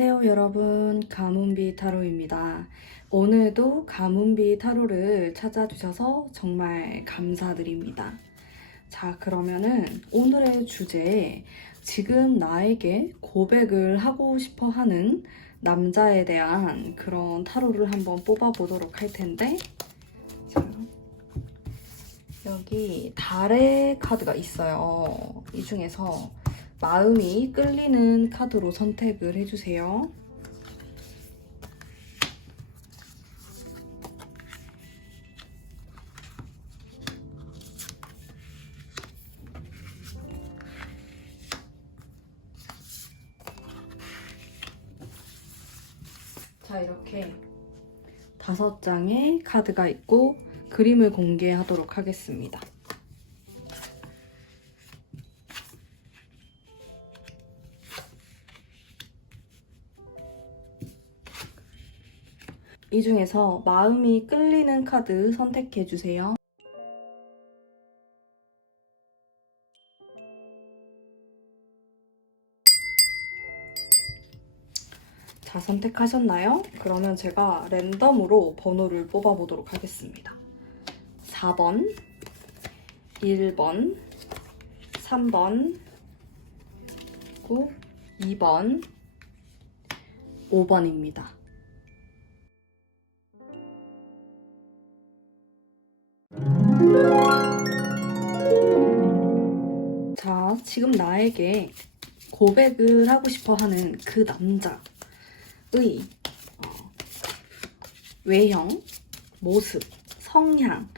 안녕하세요 여러분, 가문비 타로입니다. 오늘도 가문비 타로를 찾아주셔서 정말 감사드립니다. 자, 그러면은 오늘의 주제, 지금 나에게 고백을 하고 싶어 하는 남자에 대한 그런 타로를 한번 뽑아보도록 할 텐데, 자, 여기 달의 카드가 있어요. 이 중에서 마음이 끌리는 카드로 선택을 해주세요. 자, 이렇게 5장의 카드가 있고 그림을 공개하도록 하겠습니다. 이 중에서 마음이 끌리는 카드 선택해주세요. 자, 선택하셨나요? 그러면 제가 랜덤으로 번호를 뽑아보도록 하겠습니다. 4번, 1번, 3번, 그리고 2번, 5번입니다. 자, 지금 나에게 고백을 하고 싶어 하는 그 남자의 외형, 모습, 성향,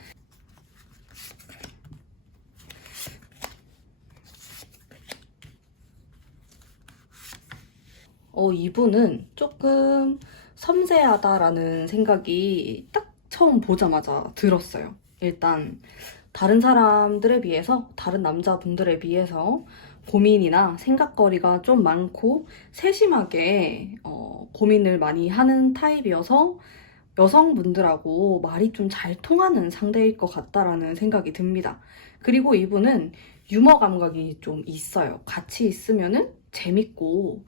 이분은 조금 섬세하다라는 생각이 딱 처음 보자마자 들었어요. 일단 다른 사람들에 비해서, 다른 남자분들에 비해서 고민이나 생각거리가 좀 많고 세심하게 고민을 많이 하는 타입이어서 여성분들하고 말이 좀 잘 통하는 상대일 것 같다라는 생각이 듭니다. 그리고 이분은 유머 감각이 좀 있어요. 같이 있으면은 재밌고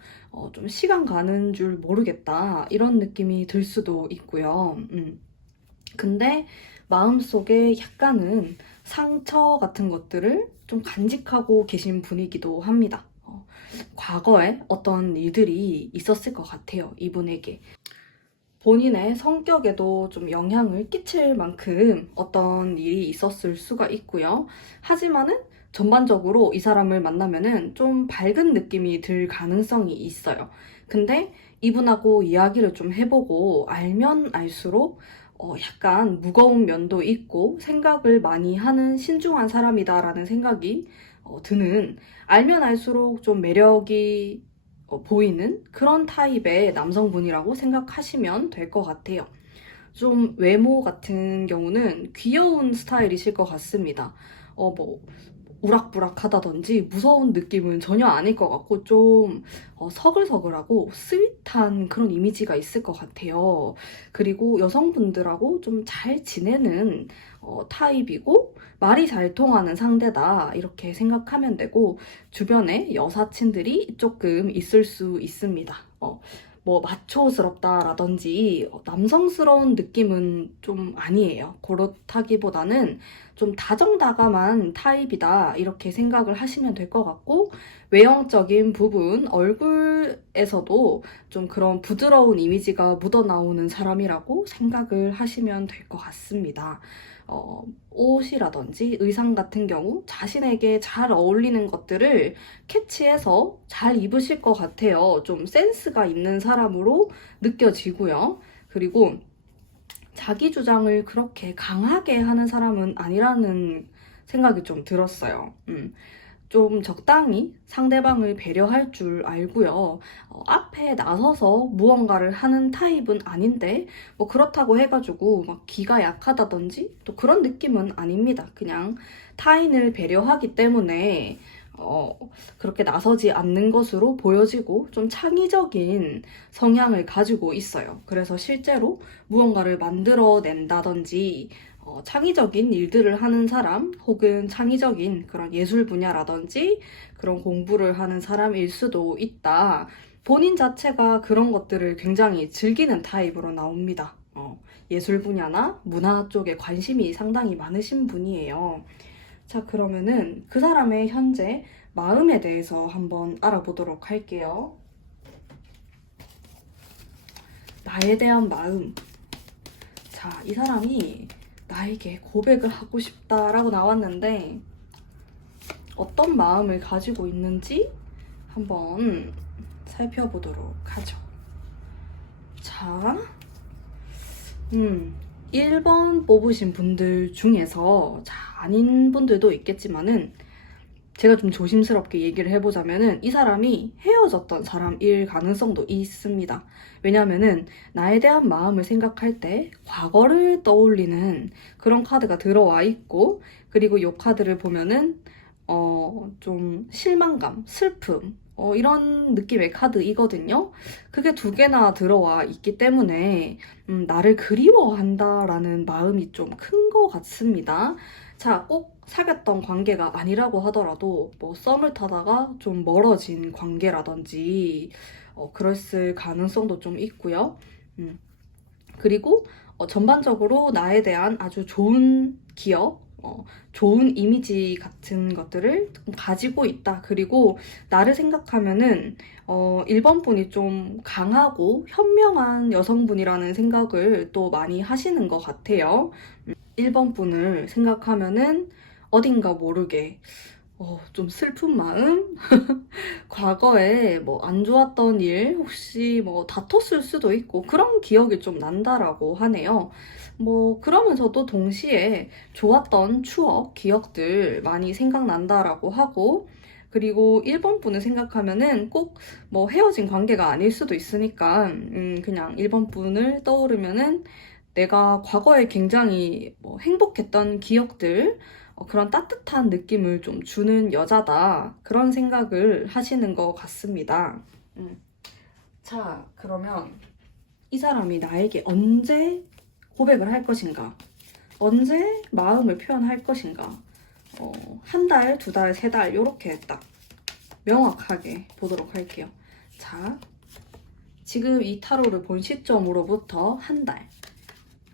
좀 시간 가는 줄 모르겠다 이런 느낌이 들 수도 있고요. 근데 마음속에 약간은 상처 같은 것들을 좀 간직하고 계신 분이기도 합니다. 과거에 어떤 일들이 있었을 것 같아요, 이분에게. 본인의 성격에도 좀 영향을 끼칠 만큼 어떤 일이 있었을 수가 있고요. 하지만은 전반적으로 이 사람을 만나면은 좀 밝은 느낌이 들 가능성이 있어요. 근데 이분하고 이야기를 좀 해보고 알면 알수록 약간 무거운 면도 있고 생각을 많이 하는 신중한 사람이다라는 생각이 드는, 알면 알수록 좀 매력이 보이는 그런 타입의 남성분이라고 생각하시면 될 것 같아요. 좀 외모 같은 경우는 귀여운 스타일이실 것 같습니다. 우락부락하다든지 무서운 느낌은 전혀 아닐 것 같고 좀 서글서글하고 스윗한 그런 이미지가 있을 것 같아요. 그리고 여성분들하고 좀 잘 지내는 타입이고 말이 잘 통하는 상대다 이렇게 생각하면 되고, 주변에 여사친들이 조금 있을 수 있습니다. 마초스럽다라든지 남성스러운 느낌은 좀 아니에요. 그렇다기보다는 좀 다정다감한 타입이다 이렇게 생각을 하시면 될 것 같고, 외형적인 부분, 얼굴에서도 좀 그런 부드러운 이미지가 묻어나오는 사람이라고 생각을 하시면 될 것 같습니다. 옷이라든지 의상 같은 경우 자신에게 잘 어울리는 것들을 캐치해서 잘 입으실 것 같아요. 좀 센스가 있는 사람으로 느껴지고요. 그리고 자기 주장을 그렇게 강하게 하는 사람은 아니라는 생각이 좀 들었어요. 좀 적당히 상대방을 배려할 줄 알고요. 앞에 나서서 무언가를 하는 타입은 아닌데 그렇다고 해가지고 막 기가 약하다든지 또 그런 느낌은 아닙니다. 그냥 타인을 배려하기 때문에 그렇게 나서지 않는 것으로 보여지고 좀 창의적인 성향을 가지고 있어요. 그래서 실제로 무언가를 만들어낸다든지 창의적인 일들을 하는 사람, 혹은 창의적인 그런 예술 분야라든지 그런 공부를 하는 사람일 수도 있다. 본인 자체가 그런 것들을 굉장히 즐기는 타입으로 나옵니다. 예술 분야나 문화 쪽에 관심이 상당히 많으신 분이에요. 자, 그러면은 그 사람의 현재 마음에 대해서 한번 알아보도록 할게요. 나에 대한 마음. 자, 이 사람이 나에게 고백을 하고 싶다라고 나왔는데 어떤 마음을 가지고 있는지 한번 살펴보도록 하죠. 자, 1번 뽑으신 분들 중에서 아닌 분들도 있겠지만은 제가 좀 조심스럽게 얘기를 해보자면은 이 사람이 헤어졌던 사람일 가능성도 있습니다. 왜냐면은 나에 대한 마음을 생각할 때 과거를 떠올리는 그런 카드가 들어와 있고, 그리고 이 카드를 보면은 좀 실망감, 슬픔 이런 느낌의 카드이거든요. 그게 두 개나 들어와 있기 때문에 나를 그리워한다라는 마음이 좀 큰 것 같습니다. 자, 꼭 사귀었던 관계가 아니라고 하더라도 뭐 썸을 타다가 좀 멀어진 관계라든지 그랬을 가능성도 좀 있고요. 그리고 전반적으로 나에 대한 아주 좋은 기억, 좋은 이미지 같은 것들을 가지고 있다. 그리고 나를 생각하면은 1번 분이 좀 강하고 현명한 여성분이라는 생각을 또 많이 하시는 것 같아요. 1번 분을 생각하면은 어딘가 모르게 좀 슬픈 마음? 과거에 뭐 안 좋았던 일, 혹시 뭐 다퉜을 수도 있고 그런 기억이 좀 난다라고 하네요. 뭐 그러면서도 동시에 좋았던 추억, 기억들 많이 생각난다라고 하고, 그리고 1번 분을 생각하면은 꼭 뭐 헤어진 관계가 아닐 수도 있으니까 그냥 1번 분을 떠오르면은 내가 과거에 굉장히 뭐 행복했던 기억들, 그런 따뜻한 느낌을 좀 주는 여자다. 그런 생각을 하시는 것 같습니다. 자, 그러면 이 사람이 나에게 언제 고백을 할 것인가? 언제 마음을 표현할 것인가? 한 달, 두 달, 세 달, 요렇게 딱 명확하게 보도록 할게요. 자, 지금 이 타로를 본 시점으로부터 한 달,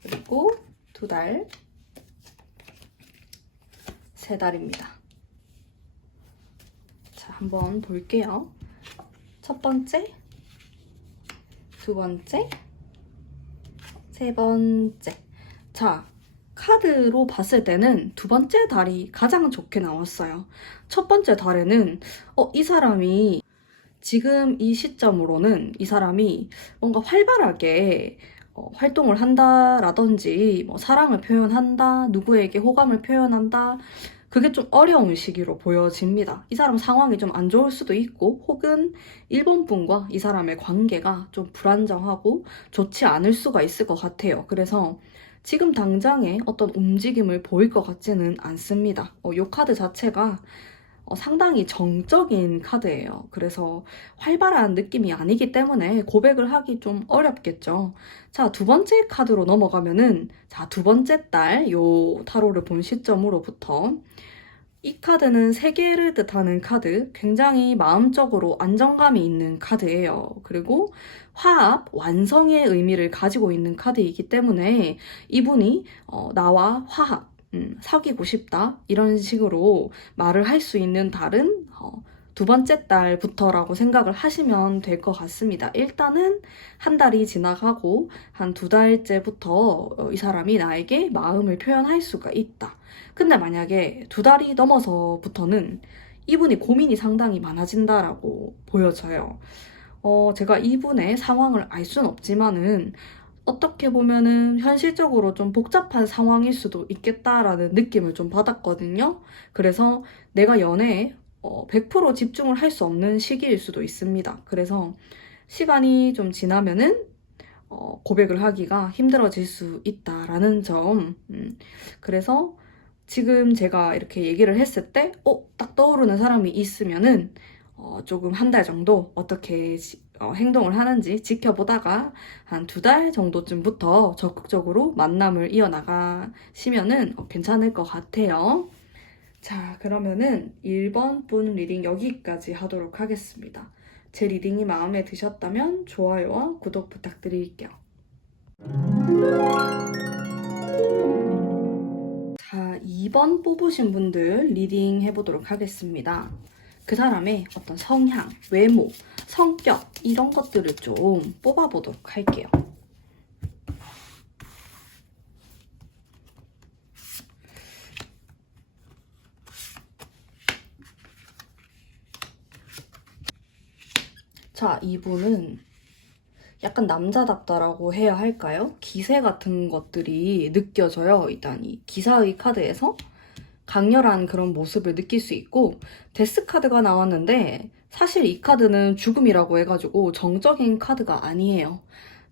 그리고 두 달, 세 달입니다. 자, 한번 볼게요. 첫 번째, 두 번째, 세 번째. 자, 카드로 봤을 때는 두 번째 달이 가장 좋게 나왔어요. 첫 번째 달에는 이 사람이 지금 이 시점으로는 이 사람이 뭔가 활발하게 활동을 한다라든지 뭐 사랑을 표현한다, 누구에게 호감을 표현한다, 그게 좀 어려운 시기로 보여집니다. 이 사람 상황이 좀 안 좋을 수도 있고, 혹은 1번 분과 이 사람의 관계가 좀 불안정하고 좋지 않을 수가 있을 것 같아요. 그래서 지금 당장에 어떤 움직임을 보일 것 같지는 않습니다. 이 카드 자체가 상당히 정적인 카드예요. 그래서 활발한 느낌이 아니기 때문에 고백을 하기 좀 어렵겠죠. 자, 두 번째 카드로 넘어가면은, 자, 두 번째 달 요 타로를 본 시점으로부터 이 카드는 세계를 뜻하는 카드, 굉장히 마음적으로 안정감이 있는 카드예요. 그리고 화합, 완성의 의미를 가지고 있는 카드이기 때문에 이분이 나와 화합, 사귀고 싶다, 이런 식으로 말을 할 수 있는 달은 두 번째 달부터라고 생각을 하시면 될 것 같습니다. 일단은 한 달이 지나가고 한 두 달째부터 이 사람이 나에게 마음을 표현할 수가 있다. 근데 만약에 두 달이 넘어서부터는 이분이 고민이 상당히 많아진다라고 보여져요. 제가 이분의 상황을 알 순 없지만은 어떻게 보면은 현실적으로 좀 복잡한 상황일 수도 있겠다라는 느낌을 좀 받았거든요. 그래서 내가 연애에 100% 집중을 할 수 없는 시기일 수도 있습니다. 그래서 시간이 좀 지나면은 고백을 하기가 힘들어질 수 있다라는 점. 그래서 지금 제가 이렇게 얘기를 했을 때, 딱 떠오르는 사람이 있으면은 조금 한 달 정도 어떻게 행동을 하는지 지켜보다가 한 두 달 정도쯤부터 적극적으로 만남을 이어나가시면은 괜찮을 것 같아요. 자, 그러면은 1번 분 리딩 여기까지 하도록 하겠습니다. 제 리딩이 마음에 드셨다면 좋아요와 구독 부탁드릴게요. 자, 2번 뽑으신 분들 리딩 해보도록 하겠습니다. 그 사람의 어떤 성향, 외모, 성격 이런 것들을 좀 뽑아보도록 할게요. 자, 이분은 약간 남자답다라고 해야 할까요? 기세 같은 것들이 느껴져요. 일단 이 기사의 카드에서 강렬한 그런 모습을 느낄 수 있고, 데스 카드가 나왔는데 사실 이 카드는 죽음이라고 해가지고 정적인 카드가 아니에요.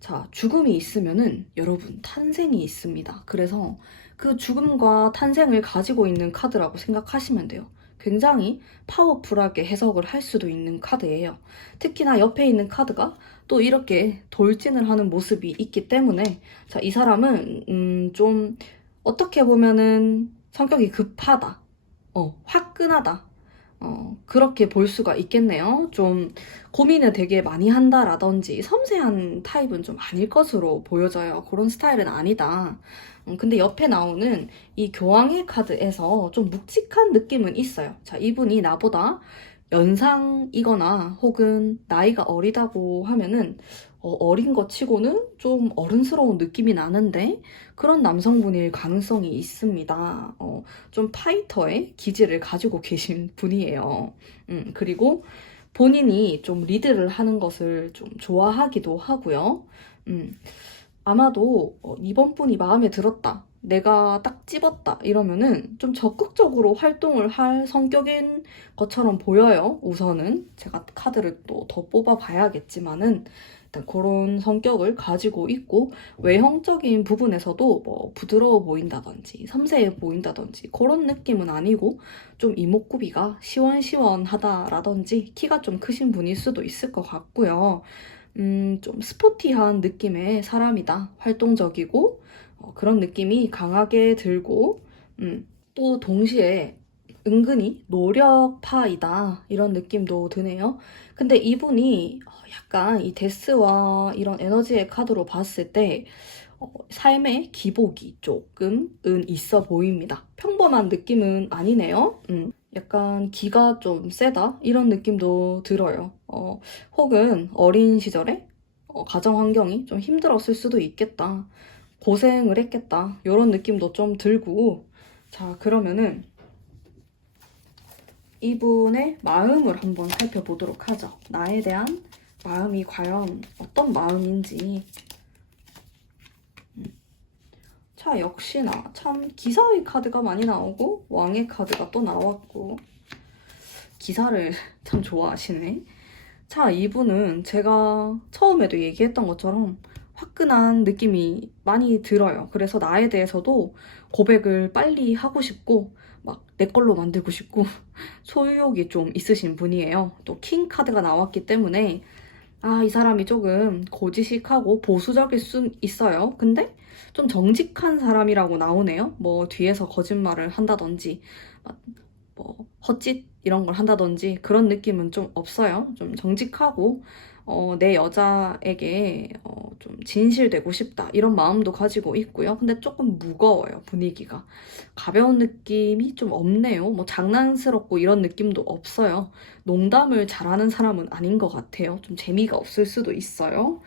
자, 죽음이 있으면은 여러분 탄생이 있습니다. 그래서 그 죽음과 탄생을 가지고 있는 카드라고 생각하시면 돼요. 굉장히 파워풀하게 해석을 할 수도 있는 카드예요. 특히나 옆에 있는 카드가 또 이렇게 돌진을 하는 모습이 있기 때문에, 자, 이 사람은 좀 어떻게 보면은 성격이 급하다, 화끈하다, 그렇게 볼 수가 있겠네요. 좀 고민을 되게 많이 한다라든지 섬세한 타입은 좀 아닐 것으로 보여져요. 그런 스타일은 아니다. 근데 옆에 나오는 이 교황의 카드에서 좀 묵직한 느낌은 있어요. 자, 이분이 나보다 연상이거나 혹은 나이가 어리다고 하면은 어린 것 치고는 좀 어른스러운 느낌이 나는데, 그런 남성분일 가능성이 있습니다. 좀 파이터의 기질을 가지고 계신 분이에요. 그리고 본인이 좀 리드를 하는 것을 좀 좋아하기도 하고요. 아마도 이번 분이 마음에 들었다, 내가 딱 집었다 이러면은 좀 적극적으로 활동을 할 성격인 것처럼 보여요. 우선은 제가 카드를 또 더 뽑아봐야겠지만은 일단 그런 성격을 가지고 있고, 외형적인 부분에서도 뭐 부드러워 보인다든지 섬세해 보인다든지 그런 느낌은 아니고, 좀 이목구비가 시원시원하다라든지 키가 좀 크신 분일 수도 있을 것 같고요. 좀 스포티한 느낌의 사람이다. 활동적이고 그런 느낌이 강하게 들고, 또 동시에 은근히 노력파이다 이런 느낌도 드네요. 근데 이분이 약간 이 데스와 이런 에너지의 카드로 봤을 때 삶의 기복이 조금은 있어 보입니다. 평범한 느낌은 아니네요. 약간 기가 좀 세다 이런 느낌도 들어요. 혹은 어린 시절에 가정 환경이 좀 힘들었을 수도 있겠다, 고생을 했겠다 이런 느낌도 좀 들고. 자, 그러면은 이분의 마음을 한번 살펴보도록 하죠. 나에 대한 마음이 과연 어떤 마음인지. 자, 역시나 참 기사의 카드가 많이 나오고 왕의 카드가 또 나왔고, 기사를 참 좋아하시네. 자, 이분은 제가 처음에도 얘기했던 것처럼 화끈한 느낌이 많이 들어요. 그래서 나에 대해서도 고백을 빨리 하고 싶고 막 내 걸로 만들고 싶고 소유욕이 좀 있으신 분이에요. 또 킹 카드가 나왔기 때문에 이 사람이 조금 고지식하고 보수적일 수 있어요. 근데 좀 정직한 사람이라고 나오네요. 뭐 뒤에서 거짓말을 한다든지 뭐 헛짓 이런 걸 한다든지 그런 느낌은 좀 없어요. 좀 정직하고 내 여자에게 좀 진실되고 싶다 이런 마음도 가지고 있고요. 근데 조금 무거워요. 분위기가 가벼운 느낌이 좀 없네요. 뭐 장난스럽고 이런 느낌도 없어요. 농담을 잘하는 사람은 아닌 것 같아요. 좀 재미가 없을 수도 있어요.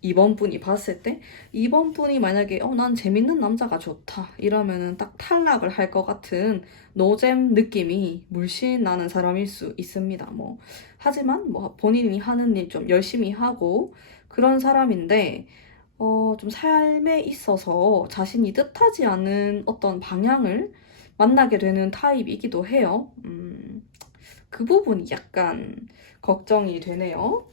이번 분이 봤을 때 이번 분이 만약에 난 재밌는 남자가 좋다 이러면은 딱 탈락을 할 것 같은 노잼 느낌이 물씬 나는 사람일 수 있습니다. 뭐 하지만 뭐 본인이 하는 일 좀 열심히 하고 그런 사람인데, 좀 삶에 있어서 자신이 뜻하지 않은 어떤 방향을 만나게 되는 타입이기도 해요. 그 부분이 약간 걱정이 되네요.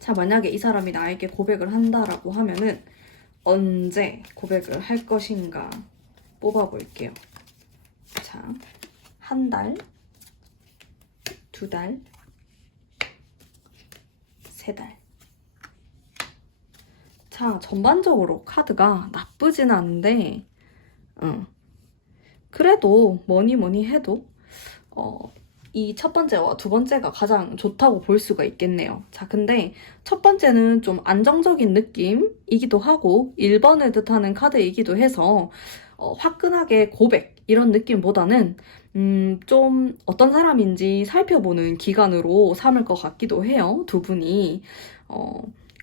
자, 만약에 이 사람이 나에게 고백을 한다라고 하면은 언제 고백을 할 것인가 뽑아볼게요. 자, 한 달, 두 달, 세 달. 자, 전반적으로 카드가 나쁘진 않은데, 그래도 뭐니 뭐니 해도 이 첫 번째와 두 번째가 가장 좋다고 볼 수가 있겠네요. 자, 근데 첫 번째는 좀 안정적인 느낌이기도 하고 1번을 뜻하는 카드이기도 해서 화끈하게 고백 이런 느낌보다는 좀 어떤 사람인지 살펴보는 기간으로 삼을 것 같기도 해요. 두 분이.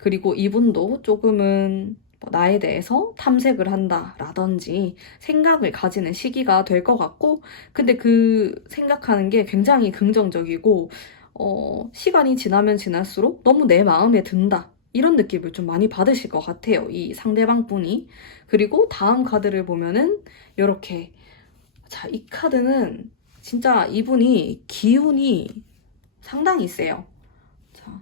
그리고 이분도 조금은 나에 대해서 탐색을 한다라든지 생각을 가지는 시기가 될 것 같고, 근데 그 생각하는 게 굉장히 긍정적이고, 시간이 지나면 지날수록 너무 내 마음에 든다. 이런 느낌을 좀 많이 받으실 것 같아요. 이 상대방 분이. 그리고 다음 카드를 보면은 이렇게. 자, 이 카드는 진짜 이분이 기운이 상당히 세요. 자,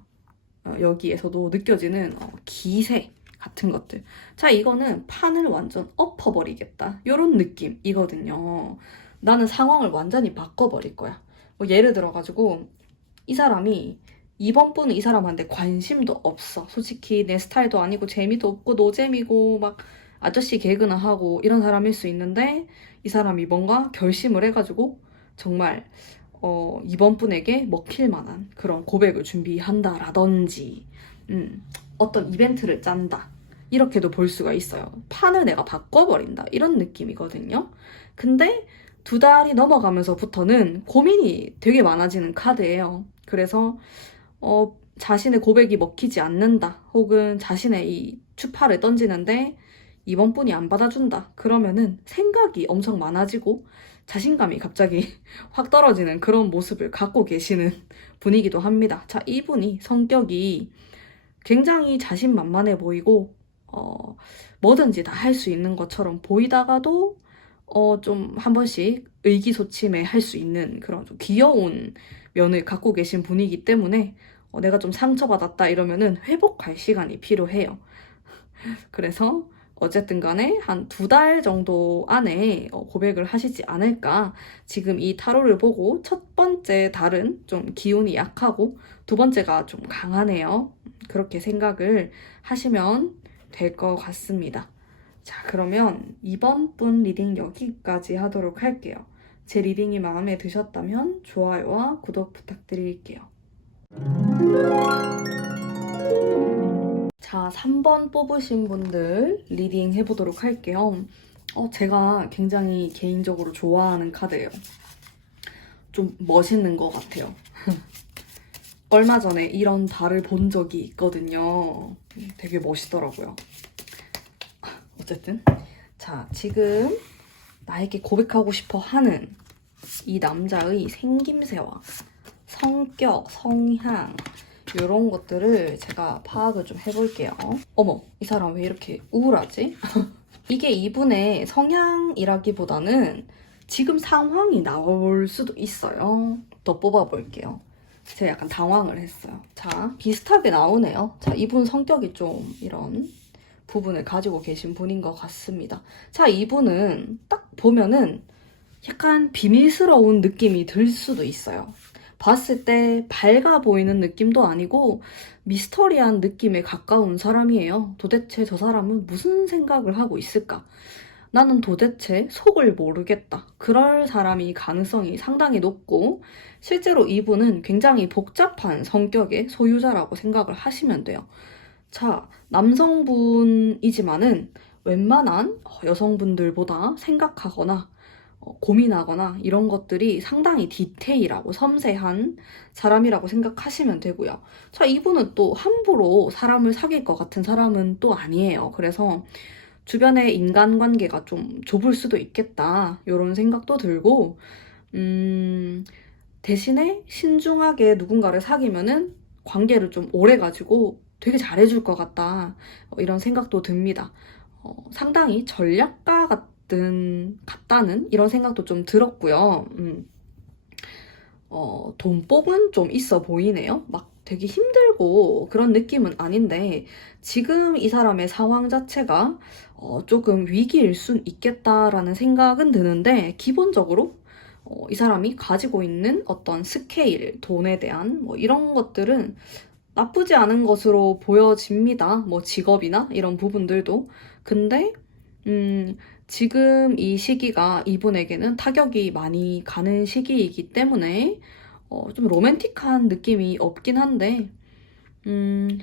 여기에서도 느껴지는 기세 같은 것들. 자, 이거는 판을 완전 엎어버리겠다. 이런 느낌이거든요. 나는 상황을 완전히 바꿔버릴 거야. 뭐 예를 들어가지고 이 사람이 이번 분은 이 사람한테 관심도 없어. 솔직히 내 스타일도 아니고 재미도 없고 노잼이고 막 아저씨 개그나 하고 이런 사람일 수 있는데 이 사람이 뭔가 결심을 해가지고 정말 이번 분에게 먹힐 만한 그런 고백을 준비한다라든지 어떤 이벤트를 짠다. 이렇게도 볼 수가 있어요. 판을 내가 바꿔버린다. 이런 느낌이거든요. 근데 2달이 넘어가면서부터는 고민이 되게 많아지는 카드예요. 그래서 자신의 고백이 먹히지 않는다. 혹은 자신의 이 추파를 던지는데 이번 분이 안 받아준다. 그러면은 생각이 엄청 많아지고 자신감이 갑자기 확 떨어지는 그런 모습을 갖고 계시는 분이기도 합니다. 자, 이분이 성격이 굉장히 자신만만해 보이고 뭐든지 다 할 수 있는 것처럼 보이다가도 좀 한 번씩 의기소침해 할 수 있는 그런 좀 귀여운 면을 갖고 계신 분이기 때문에 내가 좀 상처받았다 이러면은 회복할 시간이 필요해요. 그래서 어쨌든 간에 한 2달 정도 안에 고백을 하시지 않을까. 지금 이 타로를 보고 첫 번째 달은 좀 기운이 약하고 두 번째가 좀 강하네요. 그렇게 생각을 하시면 될 것 같습니다. 자, 그러면 이번 분 리딩 여기까지 하도록 할게요. 제 리딩이 마음에 드셨다면 좋아요와 구독 부탁드릴게요. 자, 3번 뽑으신 분들 리딩 해보도록 할게요. 제가 굉장히 개인적으로 좋아하는 카드예요. 좀 멋있는 것 같아요. 얼마 전에 이런 달을 본 적이 있거든요. 되게 멋있더라고요. 어쨌든 자, 지금 나에게 고백하고 싶어 하는 이 남자의 생김새와 성격, 성향 이런 것들을 제가 파악을 좀 해볼게요. 어머, 이 사람 왜 이렇게 우울하지? 이게 이분의 성향이라기보다는 지금 상황이 나올 수도 있어요. 더 뽑아볼게요. 제가 약간 당황을 했어요. 자, 비슷하게 나오네요. 자, 이분 성격이 좀 이런 부분을 가지고 계신 분인 것 같습니다. 자, 이분은 딱 보면은 약간 비밀스러운 느낌이 들 수도 있어요. 봤을 때 밝아 보이는 느낌도 아니고 미스터리한 느낌에 가까운 사람이에요. 도대체 저 사람은 무슨 생각을 하고 있을까? 나는 도대체 속을 모르겠다. 그럴 사람이 가능성이 상당히 높고 실제로 이분은 굉장히 복잡한 성격의 소유자라고 생각을 하시면 돼요. 자, 남성분이지만은 웬만한 여성분들보다 생각하거나 고민하거나 이런 것들이 상당히 디테일하고 섬세한 사람이라고 생각하시면 되고요. 자, 이분은 또 함부로 사람을 사귈 것 같은 사람은 또 아니에요. 그래서 주변의 인간관계가 좀 좁을 수도 있겠다. 이런 생각도 들고 대신에 신중하게 누군가를 사귀면은 관계를 좀 오래 가지고 되게 잘해줄 것 같다. 이런 생각도 듭니다. 상당히 전략가 같다는 이런 생각도 좀 들었고요. 돈복은 좀 있어 보이네요. 막 되게 힘들고 그런 느낌은 아닌데 지금 이 사람의 상황 자체가 조금 위기일 순 있겠다라는 생각은 드는데 기본적으로 이 사람이 가지고 있는 어떤 스케일, 돈에 대한 뭐 이런 것들은 나쁘지 않은 것으로 보여집니다. 뭐 직업이나 이런 부분들도. 근데 지금 이 시기가 이분에게는 타격이 많이 가는 시기이기 때문에 좀 로맨틱한 느낌이 없긴 한데,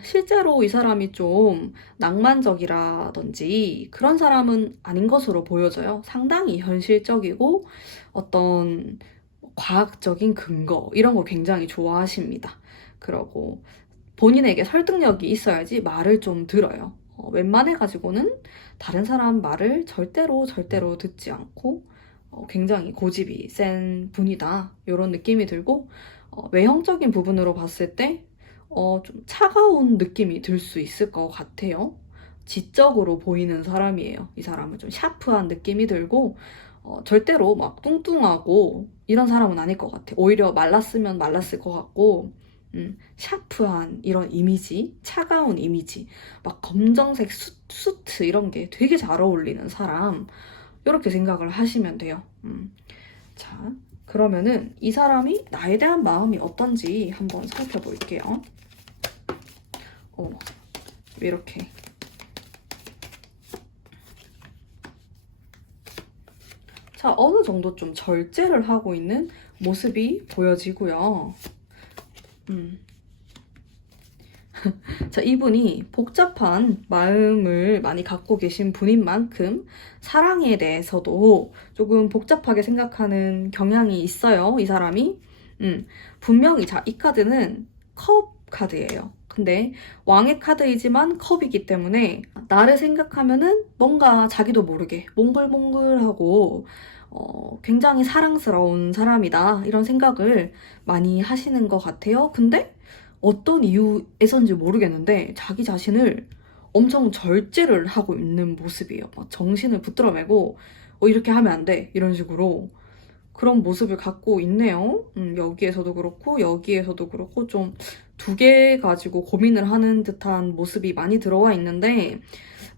실제로 이 사람이 좀 낭만적이라든지 그런 사람은 아닌 것으로 보여져요. 상당히 현실적이고 어떤 과학적인 근거 이런 거 굉장히 좋아하십니다. 그러고 본인에게 설득력이 있어야지 말을 좀 들어요. 웬만해가지고는 다른 사람 말을 절대로 듣지 않고 굉장히 고집이 센 분이다. 이런 느낌이 들고 외형적인 부분으로 봤을 때 좀 차가운 느낌이 들 수 있을 것 같아요. 지적으로 보이는 사람이에요. 이 사람은 좀 샤프한 느낌이 들고 절대로 막 뚱뚱하고 이런 사람은 아닐 것 같아요. 오히려 말랐으면 말랐을 것 같고 샤프한 이런 이미지, 차가운 이미지, 막 검정색 수트 이런 게 되게 잘 어울리는 사람 이렇게 생각을 하시면 돼요. 자, 그러면은 이 사람이 나에 대한 마음이 어떤지 한번 살펴볼게요. 이렇게 자, 어느 정도 좀 절제를 하고 있는 모습이 보여지고요. 자, 이분이 복잡한 마음을 많이 갖고 계신 분인 만큼 사랑에 대해서도 조금 복잡하게 생각하는 경향이 있어요, 이 사람이. 분명히, 자, 이 카드는 컵 카드예요. 근데 왕의 카드이지만 컵이기 때문에 나를 생각하면은 뭔가 자기도 모르게 몽글몽글하고 굉장히 사랑스러운 사람이다 이런 생각을 많이 하시는 것 같아요. 근데 어떤 이유에선지 모르겠는데 자기 자신을 엄청 절제를 하고 있는 모습이에요. 막 정신을 붙들어 매고 이렇게 하면 안 돼 이런 식으로 그런 모습을 갖고 있네요. 여기에서도 그렇고 여기에서도 그렇고 좀 두 개 가지고 고민을 하는 듯한 모습이 많이 들어와 있는데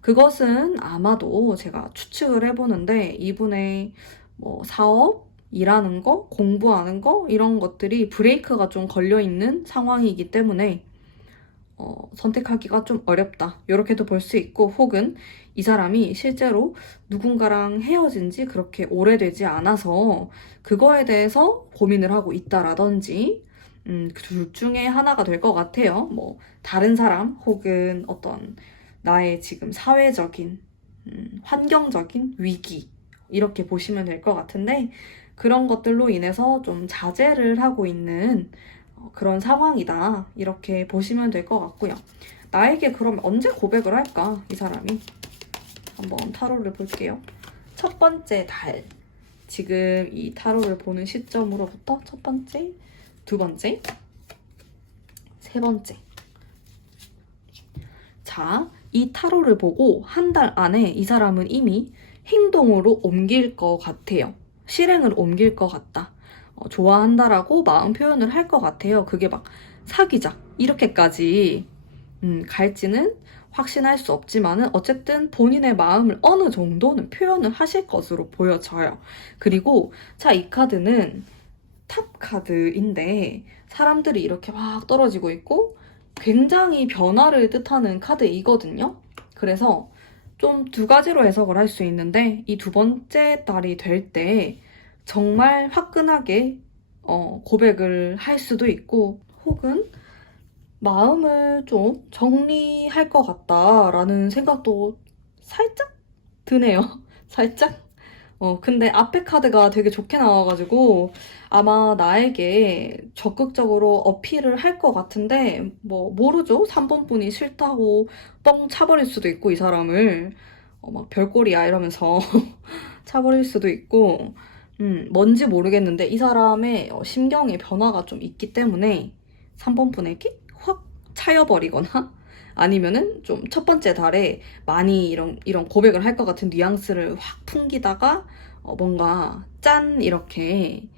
그것은 아마도 제가 추측을 해보는데 이분의 뭐 사업, 일하는 거, 공부하는 거 이런 것들이 브레이크가 좀 걸려있는 상황이기 때문에 선택하기가 좀 어렵다. 이렇게도 볼 수 있고 혹은 이 사람이 실제로 누군가랑 헤어진 지 그렇게 오래되지 않아서 그거에 대해서 고민을 하고 있다라든지 그 둘 중에 하나가 될 것 같아요. 뭐 다른 사람 혹은 어떤 나의 지금 사회적인 환경적인 위기 이렇게 보시면 될 것 같은데 그런 것들로 인해서 좀 자제를 하고 있는 그런 상황이다 이렇게 보시면 될 것 같고요. 나에게 그럼 언제 고백을 할까 이 사람이? 한번 타로를 볼게요. 첫 번째 달 지금 이 타로를 보는 시점으로부터 첫 번째, 두 번째, 세 번째. 자, 이 타로를 보고 한 달 안에 이 사람은 이미 행동으로 옮길 것 같아요. 실행을 옮길 것 같다. 좋아한다라고 마음 표현을 할 것 같아요. 그게 막 사귀자 이렇게까지 갈지는 확신할 수 없지만은 어쨌든 본인의 마음을 어느 정도는 표현을 하실 것으로 보여져요. 그리고 자, 이 카드는 탑 카드인데 사람들이 이렇게 막 떨어지고 있고 굉장히 변화를 뜻하는 카드이거든요. 그래서 좀 두 가지로 해석을 할 수 있는데 이 두 번째 달이 될 때 정말 화끈하게 고백을 할 수도 있고 혹은 마음을 좀 정리할 것 같다라는 생각도 살짝 드네요. 살짝? 근데 앞에 카드가 되게 좋게 나와가지고 아마 나에게 적극적으로 어필을 할 것 같은데 뭐 모르죠? 3번 분이 싫다고 뻥 차버릴 수도 있고 이 사람을 막 별꼴이야 이러면서 차버릴 수도 있고 뭔지 모르겠는데 이 사람의 심경의 변화가 좀 있기 때문에 3번 분에게 확 차여버리거나 아니면은 좀 첫 번째 달에 많이 이런 고백을 할 것 같은 뉘앙스를 확 풍기다가 뭔가 짠 이렇게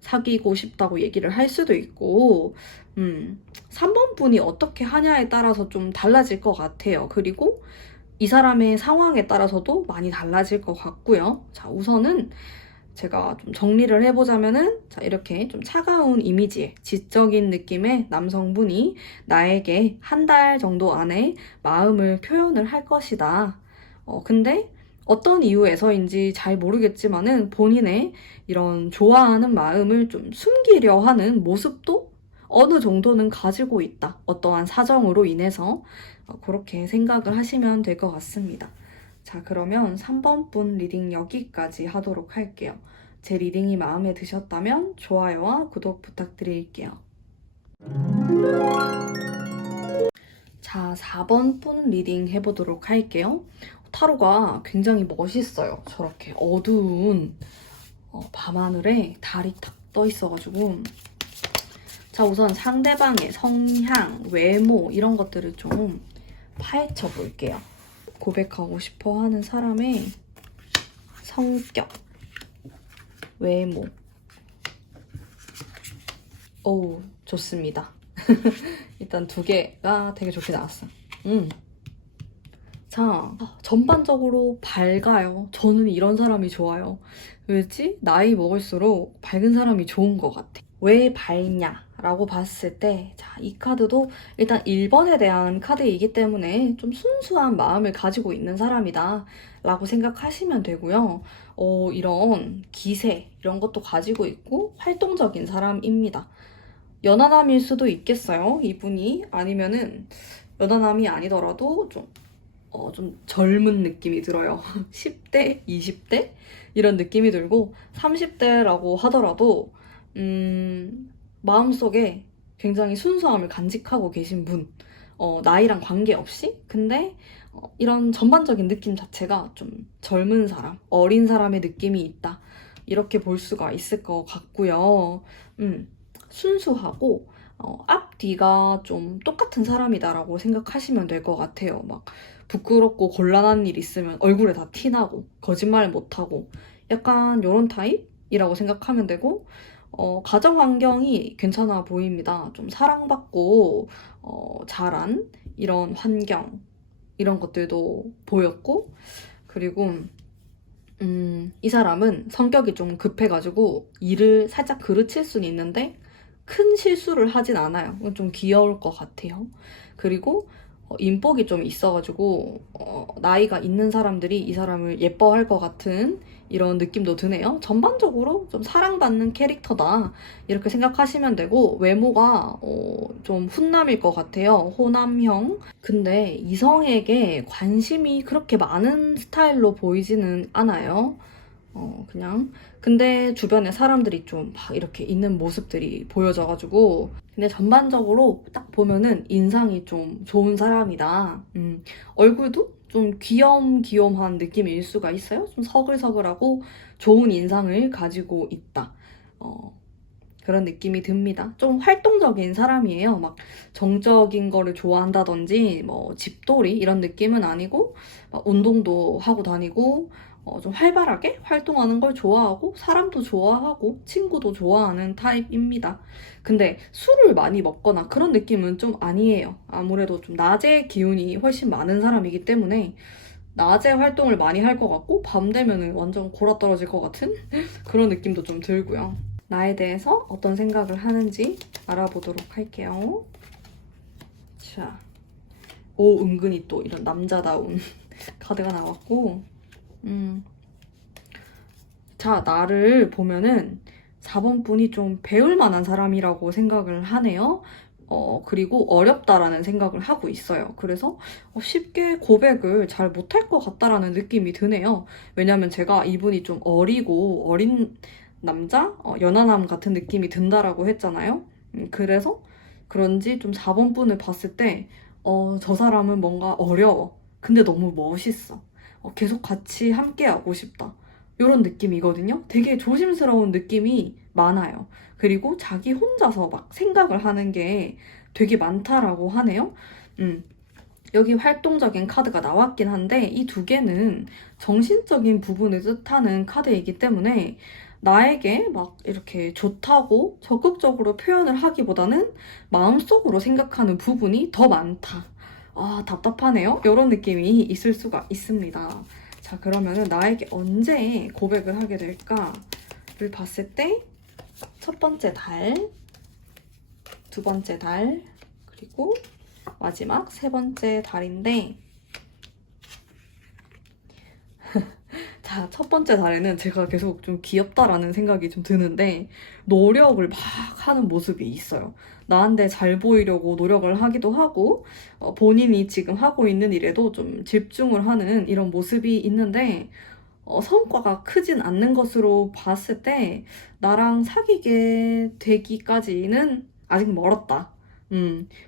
사귀고 싶다고 얘기를 할 수도 있고 3번 분이 어떻게 하냐에 따라서 좀 달라질 것 같아요. 그리고 이 사람의 상황에 따라서도 많이 달라질 것 같고요. 자, 우선은 제가 좀 정리를 해보자면은 자, 이렇게 좀 차가운 이미지의 지적인 느낌의 남성분이 나에게 한 달 정도 안에 마음을 표현을 할 것이다. 근데 어떤 이유에서인지 잘 모르겠지만은 본인의 이런 좋아하는 마음을 좀 숨기려 하는 모습도 어느 정도는 가지고 있다. 어떠한 사정으로 인해서 그렇게 생각을 하시면 될 것 같습니다. 자, 그러면 3번 분 리딩 여기까지 하도록 할게요. 제 리딩이 마음에 드셨다면 좋아요와 구독 부탁드릴게요. 자, 4번 분 리딩 해보도록 할게요. 타로가 굉장히 멋있어요. 저렇게 어두운 밤하늘에 달이 탁 떠 있어가지고. 자, 우선 상대방의 성향, 외모 이런 것들을 좀 파헤쳐 볼게요. 고백하고 싶어 하는 사람의 성격, 외모. 어우, 좋습니다. 일단 두 개가 되게 좋게 나왔어. 자, 전반적으로 밝아요. 저는 이런 사람이 좋아요. 왜지? 나이 먹을수록 밝은 사람이 좋은 것 같아. 왜 밝냐? 라고 봤을 때, 자, 이 카드도 일단 1번에 대한 카드이기 때문에 좀 순수한 마음을 가지고 있는 사람이다. 라고 생각하시면 되고요. 이런 기세, 이런 것도 가지고 있고 활동적인 사람입니다. 연하남일 수도 있겠어요. 이분이. 아니면은 연하남이 아니더라도 좀 젊은 느낌이 들어요. 10대, 20대? 이런 느낌이 들고 30대라고 하더라도 마음속에 굉장히 순수함을 간직하고 계신 분. 나이랑 관계없이? 근데 이런 전반적인 느낌 자체가 좀 젊은 사람, 어린 사람의 느낌이 있다. 이렇게 볼 수가 있을 것 같고요. 순수하고 앞뒤가 좀 똑같은 사람이다라고 생각하시면 될 것 같아요. 막 부끄럽고 곤란한 일 있으면 얼굴에 다 티나고 거짓말 못하고 약간 이런 타입이라고 생각하면 되고 가정 환경이 괜찮아 보입니다. 좀 사랑받고 자란 이런 환경 이런 것들도 보였고 그리고 이 사람은 성격이 좀 급해가지고 일을 살짝 그르칠 수는 있는데 큰 실수를 하진 않아요. 좀 귀여울 것 같아요. 그리고 인복이 좀 있어가지고 나이가 있는 사람들이 이 사람을 예뻐할 것 같은 이런 느낌도 드네요. 전반적으로 좀 사랑받는 캐릭터다 이렇게 생각하시면 되고 외모가 좀 훈남일 것 같아요. 호남형. 근데 이성에게 관심이 그렇게 많은 스타일로 보이지는 않아요. 그냥. 근데 주변에 사람들이 좀 막 이렇게 있는 모습들이 보여져가지고. 근데 전반적으로 딱 보면은 인상이 좀 좋은 사람이다. 얼굴도 좀 귀염귀염한 느낌일 수가 있어요. 좀 서글서글하고 좋은 인상을 가지고 있다. 그런 느낌이 듭니다. 좀 활동적인 사람이에요. 막 정적인 거를 좋아한다든지 뭐 집돌이 이런 느낌은 아니고 막 운동도 하고 다니고 좀 활발하게 활동하는 걸 좋아하고 사람도 좋아하고 친구도 좋아하는 타입입니다. 근데 술을 많이 먹거나 그런 느낌은 좀 아니에요. 아무래도 좀 낮에 기운이 훨씬 많은 사람이기 때문에 낮에 활동을 많이 할 것 같고 밤 되면은 완전 골아떨어질 것 같은 그런 느낌도 좀 들고요. 나에 대해서 어떤 생각을 하는지 알아보도록 할게요. 자, 오, 은근히 또 이런 남자다운 카드가 나왔고 자, 나를 보면은 4번 분이 좀 배울 만한 사람이라고 생각을 하네요. 그리고 어렵다라는 생각을 하고 있어요. 그래서 쉽게 고백을 잘 못할 것 같다라는 느낌이 드네요. 왜냐면 제가 이분이 좀 어리고 어린 남자? 연하남 같은 느낌이 든다라고 했잖아요. 그래서 그런지 좀 4번 분을 봤을 때, 저 사람은 뭔가 어려워. 근데 너무 멋있어. 계속 같이 함께하고 싶다. 이런 느낌이거든요. 되게 조심스러운 느낌이 많아요. 그리고 자기 혼자서 막 생각을 하는 게 되게 많다라고 하네요. 여기 활동적인 카드가 나왔긴 한데 이 두 개는 정신적인 부분을 뜻하는 카드이기 때문에 나에게 막 이렇게 좋다고 적극적으로 표현을 하기보다는 마음속으로 생각하는 부분이 더 많다. 아, 답답하네요. 이런 느낌이 있을 수가 있습니다. 자, 그러면은 나에게 언제 고백을 하게 될까를 봤을 때 첫 번째 달, 두 번째 달, 그리고 마지막 세 번째 달인데 자, 첫 번째 달에는 제가 계속 좀 귀엽다라는 생각이 좀 드는데, 노력을 막 하는 모습이 있어요. 나한테 잘 보이려고 노력을 하기도 하고, 본인이 지금 하고 있는 일에도 좀 집중을 하는 이런 모습이 있는데, 성과가 크진 않는 것으로 봤을 때, 나랑 사귀게 되기까지는 아직 멀었다.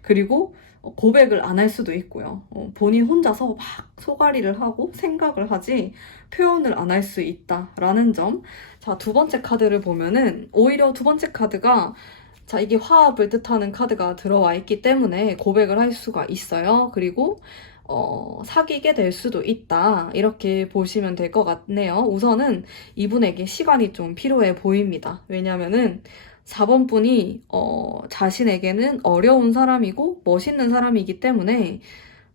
그리고 고백을 안 할 수도 있고요. 본인 혼자서 막 소갈이를 하고 생각을 하지 표현을 안 할 수 있다라는 점. 자, 두 번째 카드를 보면은 오히려 두 번째 카드가 자, 이게 화합을 뜻하는 카드가 들어와 있기 때문에 고백을 할 수가 있어요. 그리고 사귀게 될 수도 있다. 이렇게 보시면 될 것 같네요. 우선은 이분에게 시간이 좀 필요해 보입니다. 왜냐면은 4번 분이 자신에게는 어려운 사람이고 멋있는 사람이기 때문에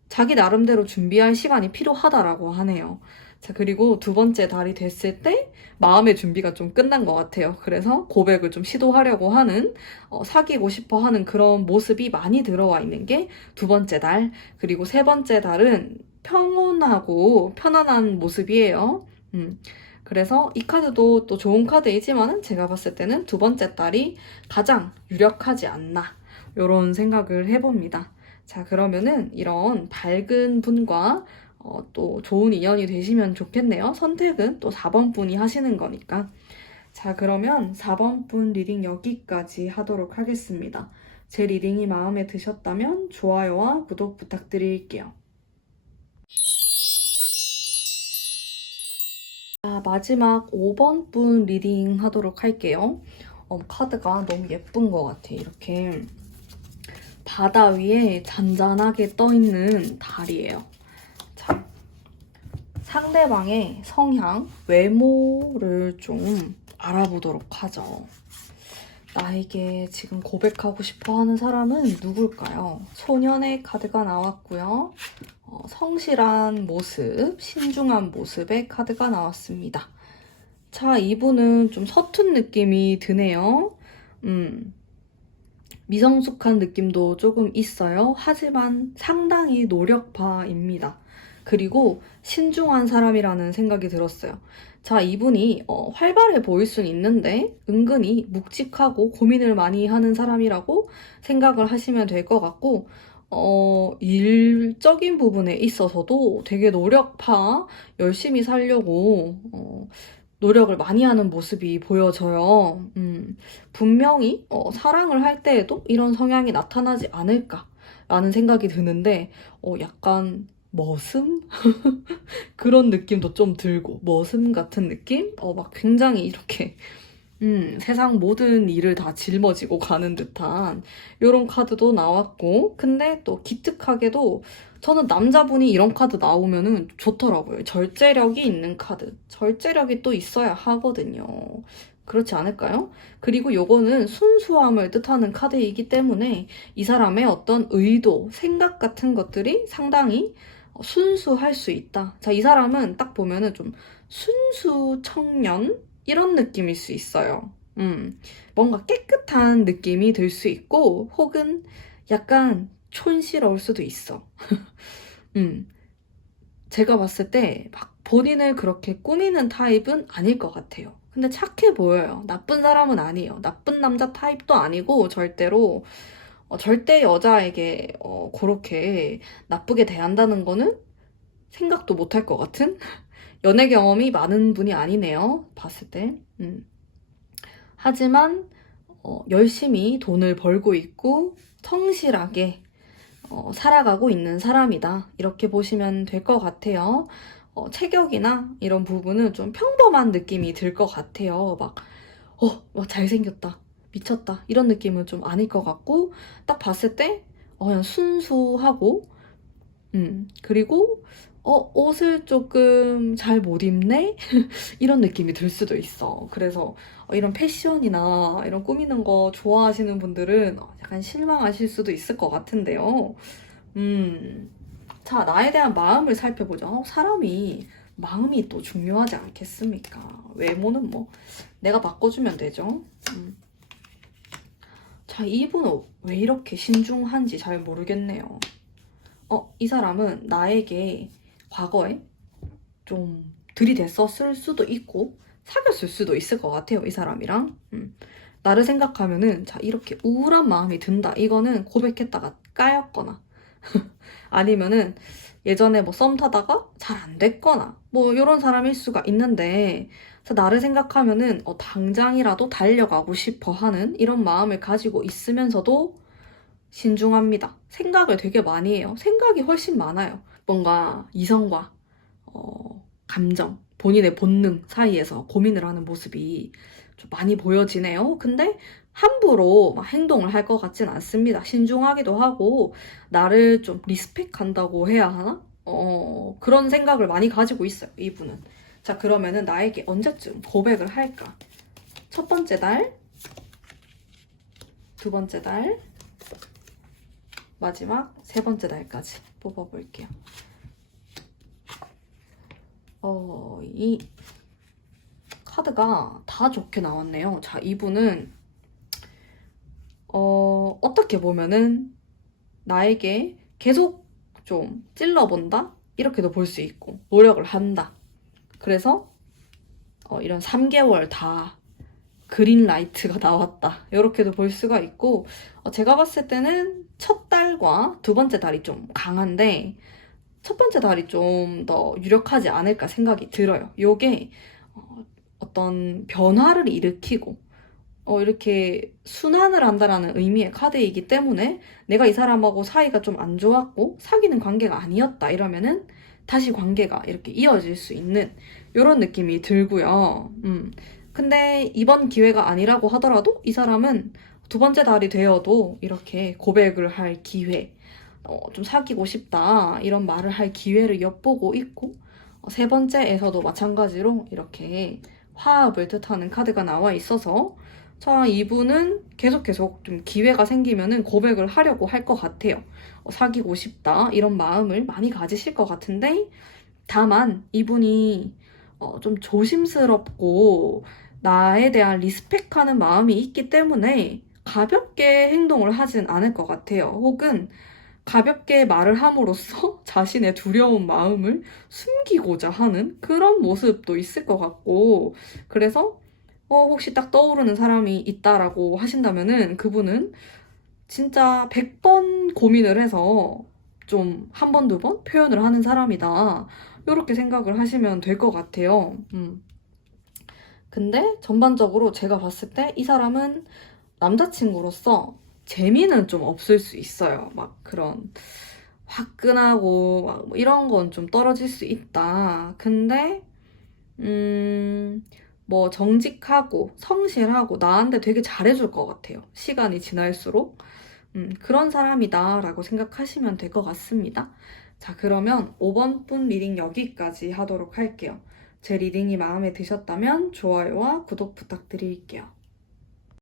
자기 나름대로 준비할 시간이 필요하다라고 하네요. 자, 그리고 두 번째 달이 됐을 때 마음의 준비가 좀 끝난 것 같아요. 그래서 고백을 좀 시도하려고 하는, 사귀고 싶어 하는 그런 모습이 많이 들어와 있는 게 두 번째 달. 그리고 세 번째 달은 평온하고 편안한 모습이에요. 그래서 이 카드도 또 좋은 카드이지만은 제가 봤을 때는 두 번째 달이 가장 유력하지 않나. 이런 생각을 해봅니다. 자, 그러면은 이런 밝은 분과 또 좋은 인연이 되시면 좋겠네요. 선택은 또 4번 분이 하시는 거니까. 자, 그러면 4번 분 리딩 여기까지 하도록 하겠습니다. 제 리딩이 마음에 드셨다면 좋아요와 구독 부탁드릴게요. 자, 마지막 5번 분 리딩 하도록 할게요. 카드가 너무 예쁜 것 같아. 이렇게 바다 위에 잔잔하게 떠있는 달이에요. 자, 상대방의 성향, 외모를 좀 알아보도록 하죠. 나에게 지금 고백하고 싶어 하는 사람은 누굴까요? 소년의 카드가 나왔고요. 성실한 모습, 신중한 모습의 카드가 나왔습니다. 자, 이분은 좀 서툰 느낌이 드네요. 미성숙한 느낌도 조금 있어요. 하지만 상당히 노력파입니다. 그리고 신중한 사람이라는 생각이 들었어요. 자, 이분이 활발해 보일 순 있는데 은근히 묵직하고 고민을 많이 하는 사람이라고 생각을 하시면 될 것 같고 일적인 부분에 있어서도 되게 노력파, 열심히 살려고 노력을 많이 하는 모습이 보여져요. 분명히 사랑을 할 때에도 이런 성향이 나타나지 않을까라는 생각이 드는데 약간 머슴? 그런 느낌도 좀 들고 머슴 같은 느낌? 막 굉장히 이렇게 세상 모든 일을 다 짊어지고 가는 듯한 이런 카드도 나왔고 근데 또 기특하게도 저는 남자분이 이런 카드 나오면은 좋더라고요. 절제력이 있는 카드. 절제력이 또 있어야 하거든요. 그렇지 않을까요? 그리고 요거는 순수함을 뜻하는 카드이기 때문에 이 사람의 어떤 의도, 생각 같은 것들이 상당히 순수할 수 있다. 자, 이 사람은 딱 보면은 좀 순수 청년? 이런 느낌일 수 있어요. 뭔가 깨끗한 느낌이 들 수 있고, 혹은 약간 촌스러울 수도 있어. 제가 봤을 때 막 본인을 그렇게 꾸미는 타입은 아닐 것 같아요. 근데 착해 보여요. 나쁜 사람은 아니에요. 나쁜 남자 타입도 아니고 절대로 절대 여자에게 그렇게 나쁘게 대한다는 거는 생각도 못 할 것 같은 연애 경험이 많은 분이 아니네요. 봤을 때. 하지만 열심히 돈을 벌고 있고 성실하게 살아가고 있는 사람이다. 이렇게 보시면 될 것 같아요. 체격이나 이런 부분은 좀 평범한 느낌이 들 것 같아요. 막 잘생겼다. 미쳤다. 이런 느낌은 좀 아닐 것 같고, 딱 봤을 때, 그냥 순수하고, 그리고, 옷을 조금 잘 못 입네? 이런 느낌이 들 수도 있어. 그래서 이런 패션이나 이런 꾸미는 거 좋아하시는 분들은 약간 실망하실 수도 있을 것 같은데요. 자, 나에 대한 마음을 살펴보죠. 사람이 마음이 또 중요하지 않겠습니까? 외모는 뭐 내가 바꿔주면 되죠. 자, 이분은 왜 이렇게 신중한지 잘 모르겠네요. 이 사람은 나에게 과거에 좀 들이댔었을 수도 있고 사귀었을 수도 있을 것 같아요, 이 사람이랑. 나를 생각하면은 자 이렇게 우울한 마음이 든다. 이거는 고백했다가 까였거나 아니면은 예전에 뭐 썸 타다가 잘 안 됐거나 뭐 이런 사람일 수가 있는데 그래서 나를 생각하면은 당장이라도 달려가고 싶어 하는 이런 마음을 가지고 있으면서도 신중합니다. 생각을 되게 많이 해요. 생각이 훨씬 많아요. 뭔가 이성과 감정, 본인의 본능 사이에서 고민을 하는 모습이 좀 많이 보여지네요. 근데 함부로 막 행동을 할 것 같진 않습니다. 신중하기도 하고 나를 좀 리스펙한다고 해야 하나? 그런 생각을 많이 가지고 있어요, 이분은. 자, 그러면은 나에게 언제쯤 고백을 할까? 첫 번째 달, 두 번째 달, 마지막 세 번째 달까지 뽑아볼게요. 이 카드가 다 좋게 나왔네요. 자, 이분은 어떻게 보면은 나에게 계속 좀 찔러본다? 이렇게도 볼 수 있고 노력을 한다. 그래서 이런 3개월 다 그린라이트가 나왔다. 이렇게도 볼 수가 있고 제가 봤을 때는 첫 달과 두 번째 달이 좀 강한데 첫 번째 달이 좀 더 유력하지 않을까 생각이 들어요. 요게 어떤 변화를 일으키고 이렇게 순환을 한다라는 의미의 카드이기 때문에 내가 이 사람하고 사이가 좀 안 좋았고 사귀는 관계가 아니었다 이러면은 다시 관계가 이렇게 이어질 수 있는 이런 느낌이 들고요. 근데 이번 기회가 아니라고 하더라도 이 사람은 두 번째 달이 되어도 이렇게 고백을 할 기회, 좀 사귀고 싶다 이런 말을 할 기회를 엿보고 있고 세 번째에서도 마찬가지로 이렇게 화합을 뜻하는 카드가 나와 있어서 자, 이분은 계속 좀 기회가 생기면은 고백을 하려고 할 것 같아요. 사귀고 싶다 이런 마음을 많이 가지실 것 같은데 다만 이분이 좀 조심스럽고 나에 대한 리스펙하는 마음이 있기 때문에 가볍게 행동을 하진 않을 것 같아요. 혹은 가볍게 말을 함으로써 자신의 두려운 마음을 숨기고자 하는 그런 모습도 있을 것 같고 그래서 혹시 딱 떠오르는 사람이 있다라고 하신다면은 그분은 진짜 100번 고민을 해서 좀 한 번, 두 번 표현을 하는 사람이다. 이렇게 생각을 하시면 될 것 같아요. 근데 전반적으로 제가 봤을 때 이 사람은 남자친구로서 재미는 좀 없을 수 있어요. 막 그런 화끈하고 막뭐 이런 건 좀 떨어질 수 있다. 근데 뭐 정직하고 성실하고 나한테 되게 잘해줄 것 같아요. 시간이 지날수록. 그런 사람이다 라고 생각하시면 될 것 같습니다. 자, 그러면 5번 분 리딩 여기까지 하도록 할게요. 제 리딩이 마음에 드셨다면 좋아요와 구독 부탁드릴게요.